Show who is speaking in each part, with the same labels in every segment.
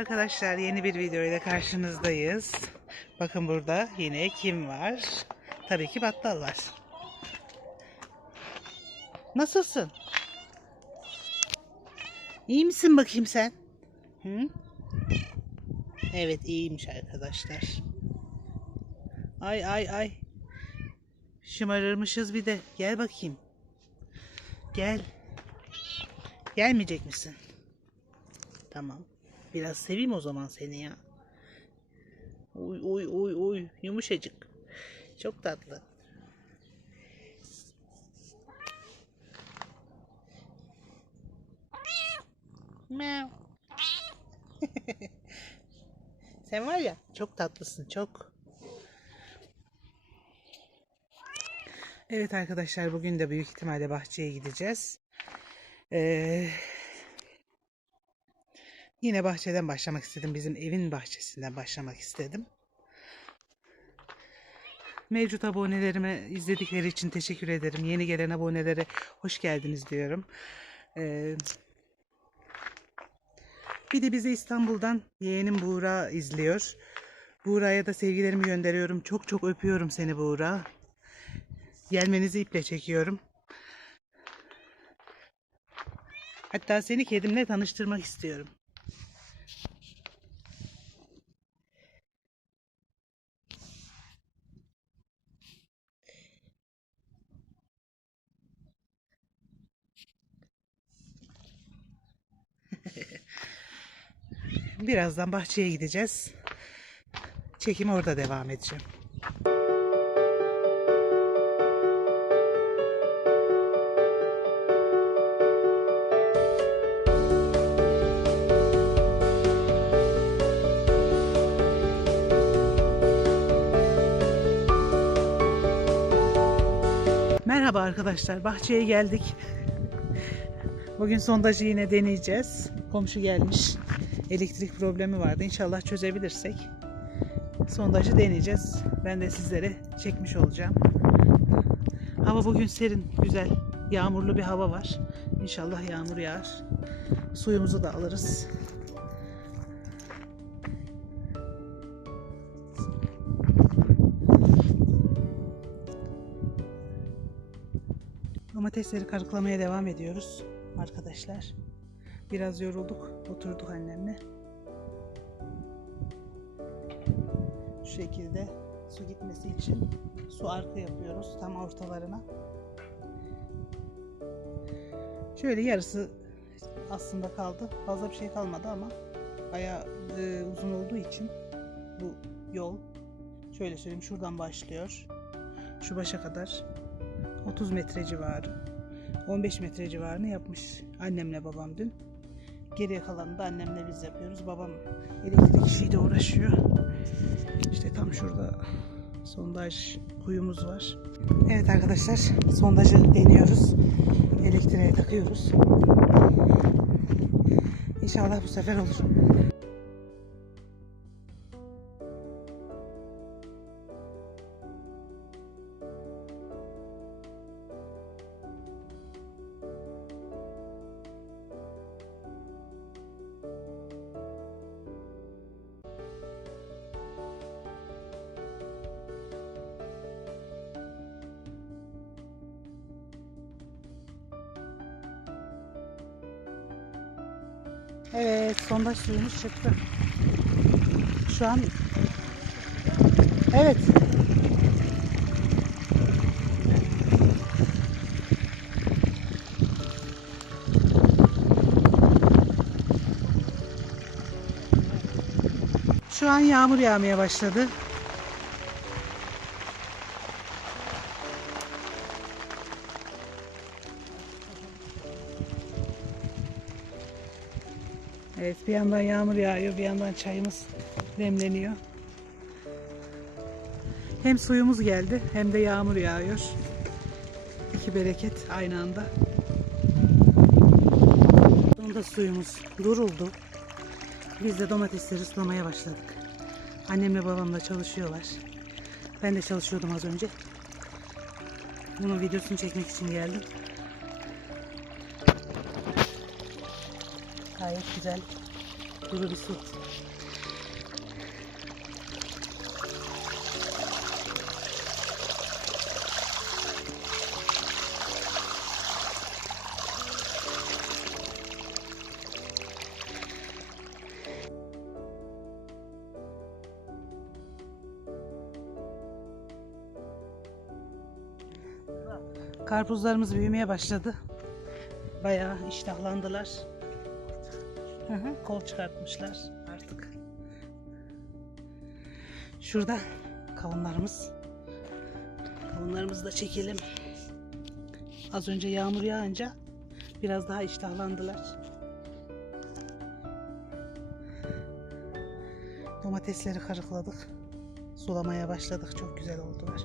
Speaker 1: arkadaşlar yeni bir video ile karşınızdayız. Bakın burada yine kim var? Tabii ki Battal var. Nasılsın? İyi misin bakayım sen? Hı? Evet iyiymiş arkadaşlar. Ay ay ay. Şımarırmışız bir de. Gel bakayım. Gel. Gelmeyecek misin? Tamam. Biraz seveyim o zaman seni ya. Uy uy uy uy yumuşacık. Çok tatlı. Sen var ya çok tatlısın çok. Evet arkadaşlar bugün de büyük ihtimalle bahçeye gideceğiz. Ee, yine bahçeden başlamak istedim. Bizim evin bahçesinden başlamak istedim. Mevcut abonelerime izledikleri için teşekkür ederim. Yeni gelen abonelere hoş geldiniz diyorum. Ee, bir de bizi İstanbul'dan yeğenim Buğra izliyor. Buğra'ya da sevgilerimi gönderiyorum. Çok çok öpüyorum seni Buğra. Gelmenizi iple çekiyorum. Hatta seni kedimle tanıştırmak istiyorum. Birazdan bahçeye gideceğiz. Çekim orada devam edeceğim. Merhaba arkadaşlar, bahçeye geldik. Bugün sondajı yine deneyeceğiz. Komşu gelmiş. Elektrik problemi vardı. İnşallah çözebilirsek sondajı deneyeceğiz. Ben de sizlere çekmiş olacağım. Hava bugün serin, güzel. Yağmurlu bir hava var. İnşallah yağmur yağar. Suyumuzu da alırız. Domatesleri karıklamaya devam ediyoruz arkadaşlar. Biraz yorulduk. Oturduk annemle. Şu şekilde su gitmesi için su arka yapıyoruz tam ortalarına. Şöyle yarısı aslında kaldı. Fazla bir şey kalmadı ama bayağı e, uzun olduğu için bu yol şöyle söyleyeyim şuradan başlıyor. Şu başa kadar 30 metre civarı. 15 metre civarını yapmış annemle babam dün. Geriye kalanını da annemle biz yapıyoruz. Babam elektrik işiyle uğraşıyor. İşte tam şurada sondaj kuyumuz var. Evet arkadaşlar sondajı deniyoruz. Elektriğe takıyoruz. İnşallah bu sefer olur. Evet, sondaj suyumuz çıktı. Şu an Evet. Şu an yağmur yağmaya başladı. Evet bir yandan yağmur yağıyor bir yandan çayımız demleniyor. Hem suyumuz geldi hem de yağmur yağıyor. İki bereket aynı anda. Sonunda suyumuz duruldu. Biz de domatesleri sulamaya başladık. Annemle babam da çalışıyorlar. Ben de çalışıyordum az önce. Bunun videosunu çekmek için geldim. Gayet güzel duru bir süt. Karpuzlarımız büyümeye başladı. Bayağı iştahlandılar. Hı hı, kol çıkartmışlar artık. Şurada kavunlarımız. Kavunlarımızı da çekelim. Az önce yağmur yağınca biraz daha iştahlandılar. Domatesleri karıkladık. Sulamaya başladık. Çok güzel oldular.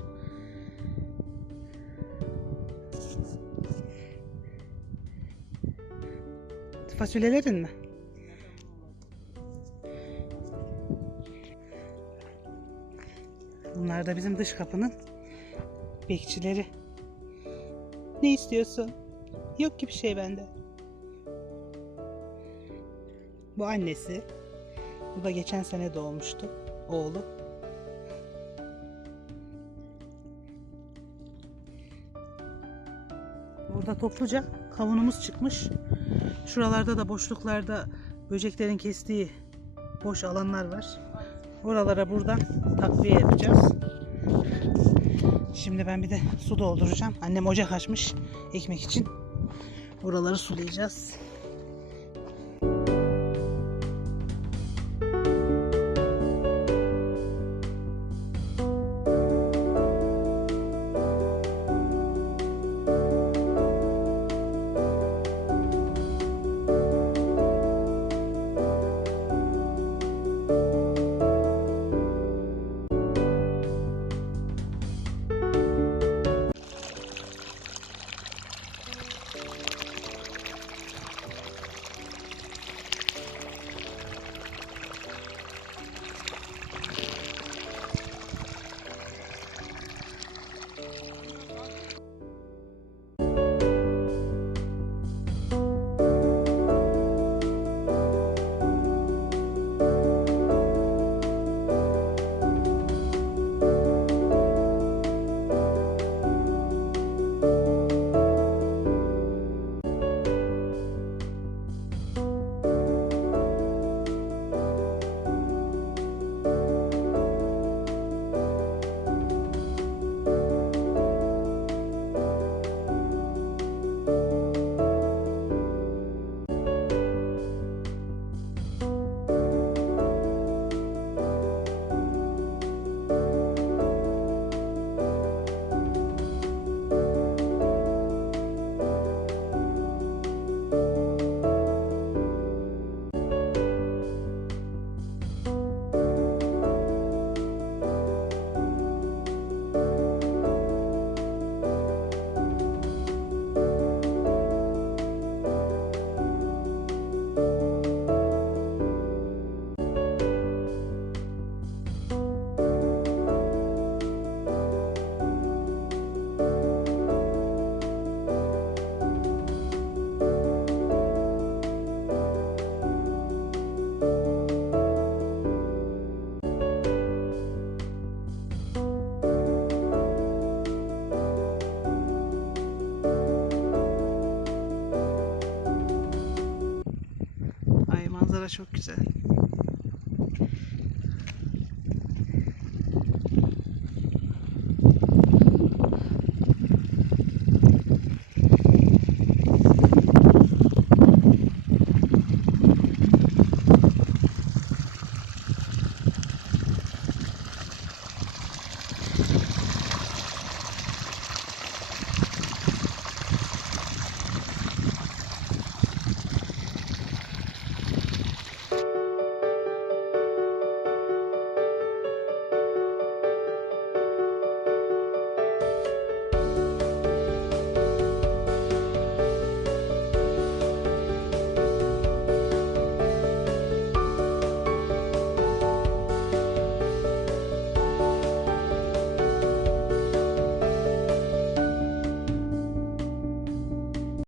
Speaker 1: Fasulyelerin mi? Bunlar da bizim dış kapının bekçileri. Ne istiyorsun? Yok ki bir şey bende. Bu annesi. Bu da geçen sene doğmuştu. Oğlu. Burada topluca kavunumuz çıkmış. Şuralarda da boşluklarda böceklerin kestiği boş alanlar var. Oralara buradan takviye yapacağız. Şimdi ben bir de su dolduracağım. Annem ocak açmış ekmek için. Oraları sulayacağız. çok güzel.